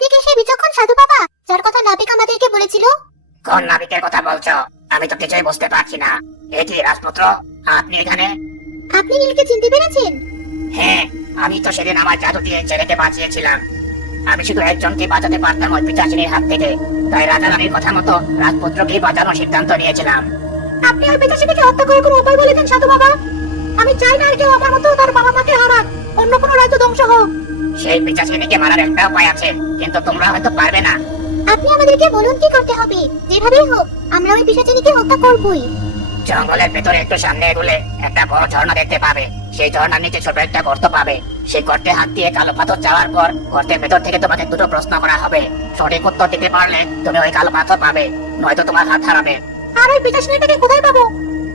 আপনি কি সেই বিচক্ষণ সাধু বাবা যার কথা নাবিক আমাদেরকে বলেছিল? কোন নাবিকের কথা বলছো? আমি তো কিছুই বুঝতে পারছি না। এ কি রাজপুত্র? আপনি এখানে? আপনি নীলকে চিনতে পেরেছেন? হ্যাঁ আমি তো সেদিন আমার জাদু দিয়ে ছেলেকে বাঁচিয়েছিলাম। আমি শুধু একজনকে বাঁচাতে পারতাম ওই পিচাচিনীর হাত থেকে। তাই রাজা রানীর কথা মতো রাজপুত্রকেই বাঁচানোর সিদ্ধান্ত নিয়েছিলাম। আপনি ওই পিতাশ্রীকে হত্যা করে কোনো উপায় বলে দেন সাধু বাবা? আমি চাই না আর কেউ আমার মতো তার বাবা মাকে হারাক। অন্য কোনো রাজ্য ধ্বংস হোক। সেই পিচাচিনীকে মারার একটা উপায় আছে কিন্তু তোমরা হয়তো পারবে না। আপনি আমাদেরকে বলুন কি করতে হবে। যেভাবেই হোক আমরা ওই পিসাচিনীকে হত্যা করবই। জঙ্গলের ভেতরে একটু সামনে এগুলে একটা বড় ঝর্ণা দেখতে পাবে। সেই ঝর্ণার নিচে ছোট একটা গর্ত পাবে। সেই গর্তে হাত দিয়ে কালো পাথর যাওয়ার পর গর্তের ভেতর থেকে তোমাকে দুটো প্রশ্ন করা হবে। সঠিক উত্তর দিতে পারলে তুমি ওই কালো পাথর পাবে নয়তো তোমার হাত হারাবে। আর ওই পিসাচিনীটাকে কোথায় পাবো?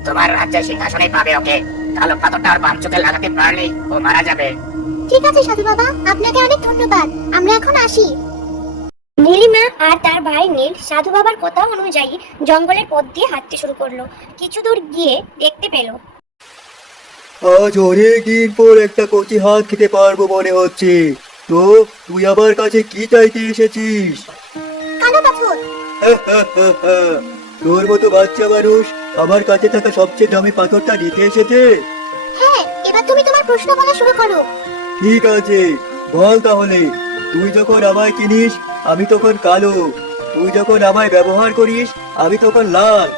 তোমার রাজ্যের সিংহাসনে পাবে ওকে। কালো পাথরটা আর বাম চোখে লাগাতে পারলেই ও মারা যাবে। ঠিক আছে সাধু বাবা আপনাকে অনেক ধন্যবাদ। আমরা এখন আসি। নীলিমা আর তার ভাই নীল সাধু বাবার কথা অনুযায়ী জঙ্গলের পথ দিয়ে হাঁটতে শুরু করল। কিছু দূর গিয়ে দেখতে পেল। আজ অনেক দিন পর একটা কচি হাত খেতে পারব মনে হচ্ছে। তো তুই আমার কাছে কি চাইতে এসেছিস? কালো পাথর। তোর মতো বাচ্চা মানুষ আমার কাছে থাকা সবচেয়ে দামি পাথরটা নিতে এসেছে। হ্যাঁ এবার তুমি তোমার প্রশ্ন বলা শুরু করো। ঠিক আছে বল তাহলে। তুই যখন আমায় কিনিস আমি তখন কালো। তুই যখন আমায় ব্যবহার করিস আমি তখন লাল।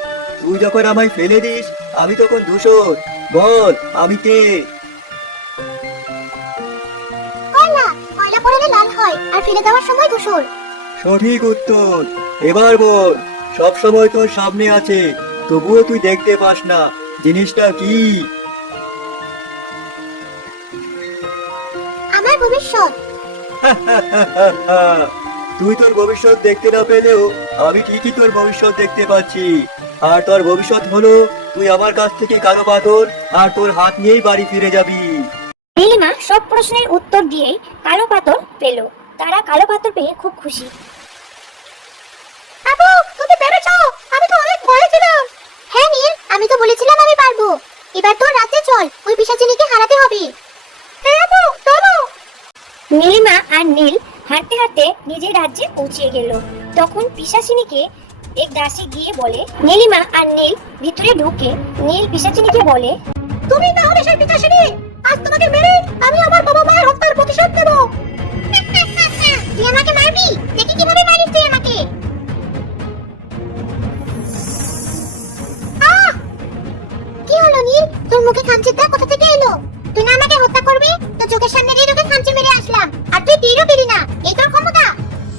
তুই যখন আমায় ফেলে দিস আমি তখন ধূসর। বল আমি কে? কয়লা কয়লা পড়লে লাল হয় আর ফেলে দেওয়ার সময় ধূসর। সঠিক উত্তর। এবার বল সব সময় তোর সামনে আছে তবুও তুই দেখতে পাস না। জিনিসটা কি? আমার ভবিষ্যৎ। তুই তোর ভবিষ্যৎ দেখতে না পেলেও আমি ঠিকই তোর ভবিষ্যৎ দেখতে পাচ্ছি। আর তোর ভবিষ্যৎ হলো তুই আমার কাছ থেকে কালো পাথর আর তোর হাত নিয়েই বাড়ি ফিরে যাবি। নীলিমা সব প্রশ্নের উত্তর দিয়েই কালো পাথর পেল। তারা কালো পাথর পেয়ে খুব খুশি। আপু তুমি পেরেছ আমি তো অনেক ভয়ে ছিলাম। হ্যাঁ নীল আমি তো বলেছিলাম আমি পারব। এবার তোর রাতে চল। ওই পিসাচিনীকে হারাতে হবে। নীলিমা আর নীল হাঁটতে হাঁটতে নিজের রাজ্যে পৌঁছে গেল। তখন পিসাচিনীকে এক দাসী গিয়ে বলে নীলিমা আর নীল ভিতরে ঢুকে নীল পিসাচিনীকে বলে তুমি তাহলে সেই পিতাশ্রী আজ তোমাকে মেরে আমি আমার বাবা মায়ের হত্যার প্রতিশোধ দেব। তুই আমাকে মারবি? দেখি কীভাবে মারিস তুই আমাকে! কি হলো নীল? তোর মুখে খামচির দাগ কোথা থেকে এলো? তুই না করবি তো চোখের সামনে দিয়ে তোকে খামচি মেরে আসলাম। আর তুই তীরও পেলি না। এই তোর ক্ষমতা।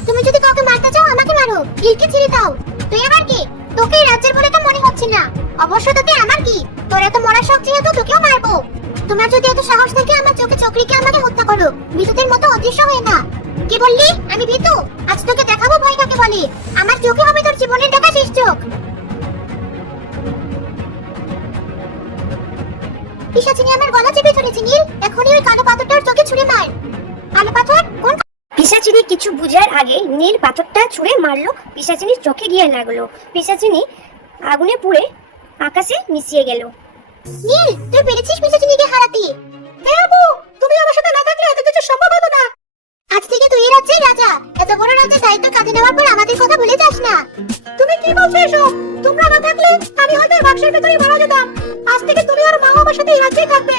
তুমি যদি কাউকে মারতে চাও, আমাকে মারো। নীলকে ছেড়ে দাও। তুই আবার কি? তোকে রাজ্যের বলে তো মনে হচ্ছে না। অবশ্য তোকে আমার কি? তোর এত মরার শখ যেহেতু তোকেও মারবো। তোমার যদি এত সাহস থাকে, আমার চোখে চোখরিকে আমাকে হত্যা করো। বিদ্যুতের মতো অদৃশ্য হয়ে না। কি বললি? আমি ভীতু। আজ তোকে দেখাবো ভয় কাকে বলে। আমার চোখে হবে তোর জীবনের দেখা শেষ চোখ। পিসাচিনি গলা নীল এখনই ওই কালো পাথরটার চোখে ছুঁড়ে মার। কালো পাথর? কোন পিসাচিনি কিছু বুঝার আগে নীল পাথরটা ছুঁড়ে মারলো পিসাচিনির চোখে গিয়ে লাগল। পিসাচিনি আগুনে পুড়ে আকাশে মিশিয়ে গেল। নীল তুই পেরেছিস পিসাচিনিকে হারাতে? হ্যাঁ আপু তুমি আমার সাথে না থাকলে এত কিছু সম্ভব হতো না। আজ থেকে তুই এই রাজ্যের রাজা। এত বড় রাজ্যের দায়িত্ব কাঁধে নেওয়ার পর আমাদের কথা ভুলে যাস না। তুমি কি বলছো এসব? তোমরা না থাকলে আমি হয়তো বাক্সের ভেতরেই মারা যেতাম। আজ থেকে তুমি আর মা আমার সাথে রাজ্যেই থাকবে।